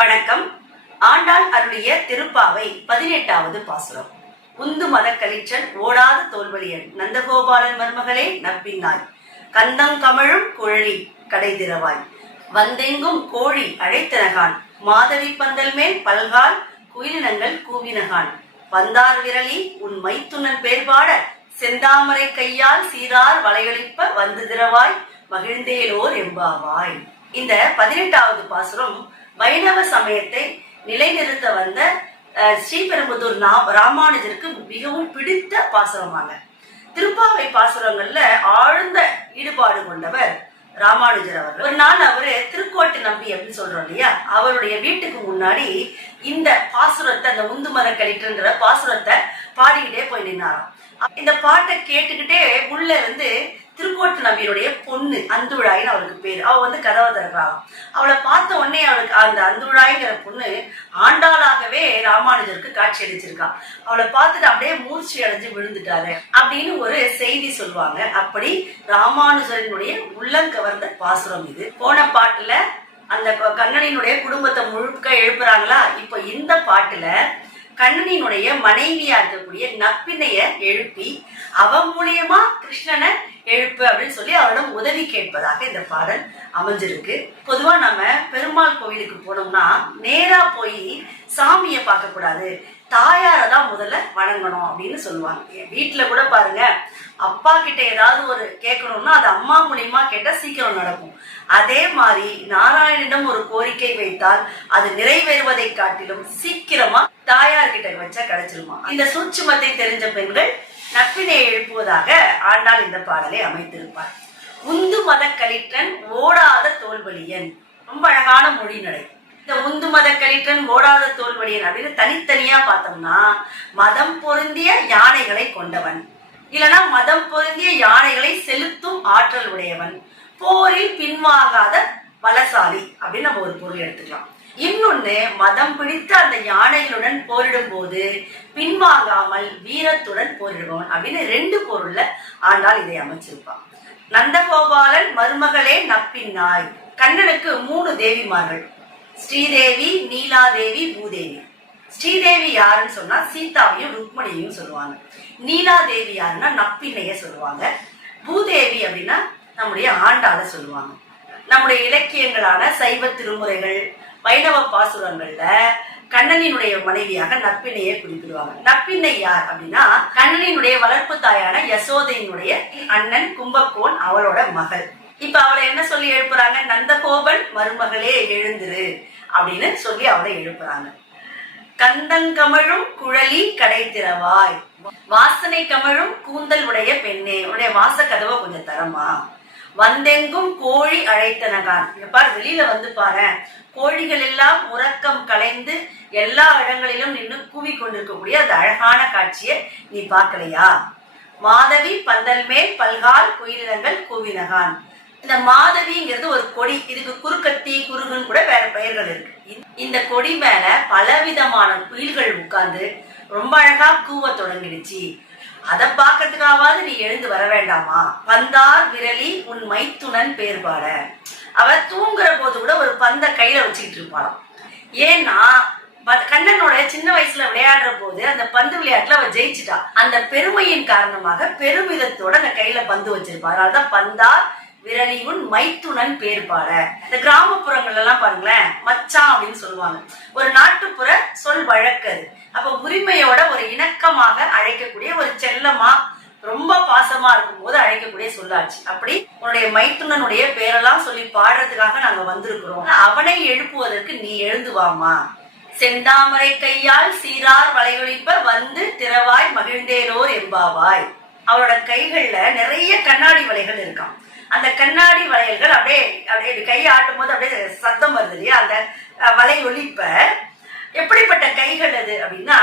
வணக்கம். ஆண்டாள் அருளிய திருப்பாவை 18வது பாசுரம். உந்து மதக்களிற்றன் ஓடாத தோல்வழியன் நந்தகோபாலன் மருமகளே நப்பின்னாய், கந்தங் கமழும் குழலி கடைதிரவாய், வந்தெங்கும் கோழி அழைத்தனகான், மாதவி பந்தல் மேல் பல்கால் குயிலினங்கள் கூவினகான், பந்தார் விரலி உன் மைத்துனன் பேர்பாட, செந்தாமரை கையால் சீரார் வளையளிப்ப வந்து திரவாய், மகிழ்ந்தேலோர் எம்பாவாய். இந்த 18வது பாசுரம் வைணவ சமயத்தை நிலைநிறுத்த வந்த ஸ்ரீபெரும்புதூர் ராமானுஜருக்கு மிகவும் பிடித்த பாசுரமாக. திருப்பாவை பாசுரங்கள்ல ஆழ்ந்த ஈடுபாடு கொண்டவர் ராமானுஜர் அவர்கள். ஒரு நாள் அவரு திருக்கோட்டு நம்பி அப்படின்னு சொல்றோம் இல்லையா, அவருடைய வீட்டுக்கு முன்னாடி இந்த பாசுரத்தை, அந்த உந்து மரக்களிற்றுன்ற பாசுரத்தை பாடிக்கிட்டே போய் நின்னாராம். இந்த பாட்டை கேட்டுக்கிட்டே உள்ள இருந்து திருக்கோட்டு நம்பியுடைய பொண்ணு அந்துழாயின்னு அவருக்கு பேரு, அவ கதவை திறக்கிறாளாம். அவளை பார்த்த உடனே அவளுக்கு அந்த அந்துழாய்ங்கிற பொண்ணு ஆண்டாளாகவே ராமானுஜருக்கு காட்சி அளிச்சிருக்கா. அவளை பார்த்துட்டு அப்படியே மூர்ச்சி அடைஞ்சு விழுந்துட்டாரு அப்படின்னு ஒரு செய்தி சொல்லுவாங்க. அப்படி ராமானுஜரினுடைய உள்ளங்கவர்ந்த பாசுரம் இது. போன பாட்டுல அந்த கண்ணனினுடைய குடும்பத்தை முழுக்க எழுப்புறாங்களா, இப்ப இந்த பாட்டுல கண்ணனினுடைய மனைவியா இருக்கக்கூடிய நப்பினைய எழுப்பி அவன் மூலியமா கிருஷ்ணனை எழுப்பு அப்படின்னு சொல்லி அவரிடம் உதவி கேட்பதாக இந்த பாடல் அமைஞ்சிருக்கு. பொதுவா நம்ம பெருமாள் கோவிலுக்கு போனோம்னா நேரா போய் சாமியை பார்க்க கூடாது, தாயாரதான் முதல்ல வணங்கணும் அப்படின்னு சொல்லுவாங்க. வீட்டுல கூட பாருங்க, அப்பா கிட்ட ஏதாவது ஒரு கேட்கணும்னா அது அம்மா மூலியமா கேட்டா சீக்கிரம் நடக்கும். அதே மாதிரி நாராயணனிடம் ஒரு கோரிக்கை வைத்தால் அது நிறைவேறுவதை காட்டிலும் சீக்கிரமா தாயார்கிட்ட வச்சா கிடைச்சிருமா. இந்த சூட்சுமத்தை தெரிஞ்ச பெண்கள் நப்பினை எழுப்புவதாக ஆண்டாள் இந்த பாடலை அமைத்திருப்பார். உந்து மதக்களிற்றன் ஓடாத தோல்வழியன், ரொம்ப அழகான மொழி நடை. இந்த உந்து மதக்களிற்றன் ஓடாத தோல்வழியன் அப்படின்னு தனித்தனியா பார்த்தோம்னா, மதம் பொருந்திய யானைகளை கொண்டவன், இல்லைன்னா மதம் பொருந்திய யானைகளை செலுத்தும் ஆற்றல் உடையவன், போரில் பின்வாங்காத பலசாலி அப்படின்னு நம்ம ஒரு பொருள் எடுத்துக்கலாம். இன்னொன்னு, மதம் பிடித்த அந்த யானைகளுடன் போரிடும் போது பின்வாங்காமல் வீரத்துடன் போரிடுவான் அப்படின்னு ரெண்டு பொருள்ல ஆண்டாள் இதை அமைச்சிருப்பான். நந்தகோபாலன் மருமகளே நப்பின்னாய். கண்ணனுக்கு 3 தேவிமார்கள், ஸ்ரீதேவி, நீலாதேவி, பூதேவி. ஸ்ரீதேவி யாருன்னு சொன்னா சீதாவையும் ருக்மணியையும் சொல்லுவாங்க. நீலாதேவி யாருன்னா நப்பின்னைய சொல்லுவாங்க. பூதேவி அப்படின்னா நம்முடைய ஆண்டாள சொல்லுவாங்க. நம்முடைய இலக்கியங்களான சைவ திருமுறைகள், வைணவ பாசுரங்கள்ல கண்ணனினுடைய மனைவியாக நப்பினையை குறிப்பிடுவாங்க. நப்பின்னை யார் அப்படின்னா கண்ணனினுடைய வளர்ப்பு தாயான யசோதையினுடைய அண்ணன் கும்பகோன் அவளோட மகள். இப்ப அவளை என்ன சொல்லி எழுப்புறாங்க, நந்தகோபன் மருமகளே எழுந்துரு அப்படின்னு சொல்லி அவளை எழுப்புறாங்க. கந்தங்கமழும் குழலி கடைத்திரவாய், வாசனை கமழும் கூந்தல் உடைய பெண்ணே, உடைய வாச கதவை கொஞ்சம் தரமா. வந்தெங்கும் கோழி அழைத்தனகான், பாரு வெளியில வந்து பாரு, கோழிகள் எல்லாம் உறக்கம் கலைந்து எல்லா இடங்களிலும் நின்று கூவி கொண்டிருக்கக்கூடிய அந்த அழகான காட்சியை நீ பார்க்கலையா. மாதவி பந்தல் மேல் பல்கால் குயிலினங்கள் கூவினகான். இந்த மாதவிங்கிறது ஒரு கொடி, இதுக்கு குறுக்கத்தி குறுகுன்னு கூட வேற பெயர்கள் இருக்கு. இந்த கொடி மேல பலவிதமான குயில்கள் உட்கார்ந்து ரொம்ப அழகா கூவ தொடங்கிடுச்சு. அதை பாக்கிறதுக்காவது நீ எழுந்து வர வேண்டாமா. பந்தார் விரலி உன் மைத்துனன் பேர்பாட, அவ தூங்குற போது கூட ஒரு பந்த கையில வச்சுக்கிட்டு இருப்பாளாம். ஏன்னா கண்ணனோட சின்ன வயசுல விளையாடுற போது அந்த பந்து விளையாட்டுல அவ ஜெயிச்சுட்டா. அந்த பெருமையின் காரணமாக பெருமிதத்தோட அந்த கையில பந்து வச்சிருப்பா. அதனாலதான் பந்தார் விரலி உன் மைத்துனன் பேர்பாட. இந்த கிராமப்புறங்கள்ல எல்லாம் பாருங்களேன், மச்சான் அப்படின்னு சொல்லுவாங்க. ஒரு நாட்டுப்புற சொல் வழக்கு அது. அப்ப உரிமையோட ஒரு இணக்கமாக அழைக்கக்கூடிய, ஒரு செல்லமா ரொம்ப பாசமா இருக்கும் போது அழைக்கக்கூடிய சொல்லாச்சு. அப்படி உன்னுடைய மைத்துனனுடைய பேரெல்லாம் சொல்லி பாடுறதுக்காக நாங்க வந்திருக்கிறோம். அவனை எழுப்புவதற்கு நீ எழுந்து வாமா. செந்தாமரை கையால் சீரார் வளையொலிப்ப வந்து திரவாய், மகிழ்ந்தேலோர் எம்பாவாய். அவளோட கைகள்ல நிறைய கண்ணாடி வளைகள் இருக்காம். அந்த கண்ணாடி வளையல்கள் அப்படியே அப்படியே கை ஆட்டும் போது அப்படியே சத்தம் வருது இல்லையா, அந்த வளை ஒலிப்ப. எப்படிப்பட்ட கைகள் அது அப்படின்னா,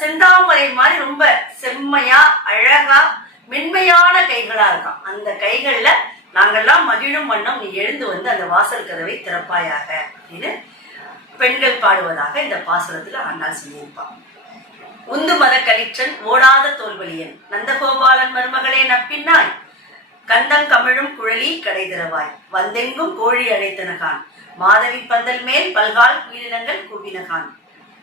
செந்தாமரை மாதிரி ரொம்ப செம்மையா அழகா மென்மையான கைகளா இருக்காம். அந்த கைகள்ல நாங்கெல்லாம் மகிழும் வண்ணம் நீ எழுந்து வந்து அந்த வாசல் கதவை திறப்பாயாக அப்படின்னு பெண்கள் பாடுவதாக இந்த பாசுரத்துல ஆண்டாள் சொல்லியிருப்பான். உந்து மதக்களிற்றன் ஓடாத தோல்வழியன் நந்தகோபாலன் மருமகளே நப்பின்னாய், கந்தங் கமழும் குழலி கடைதிரவாய், வந்தெங்கும் கோழி அழைத்தனகான், மாதவி பந்தல் மேல் பல்கால் குயிலினங்கள் கூவினகான்.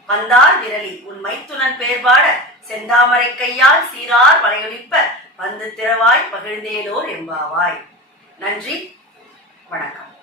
பந்தார் விரலி உன் மைத்துனன் பேர்பாட செந்தாமரை கையால் சீரார் வளையொலிப்ப வந்து திறவாய் பகிழ்ந்தேலோர் எம்பாவாய். நன்றி, வணக்கம்.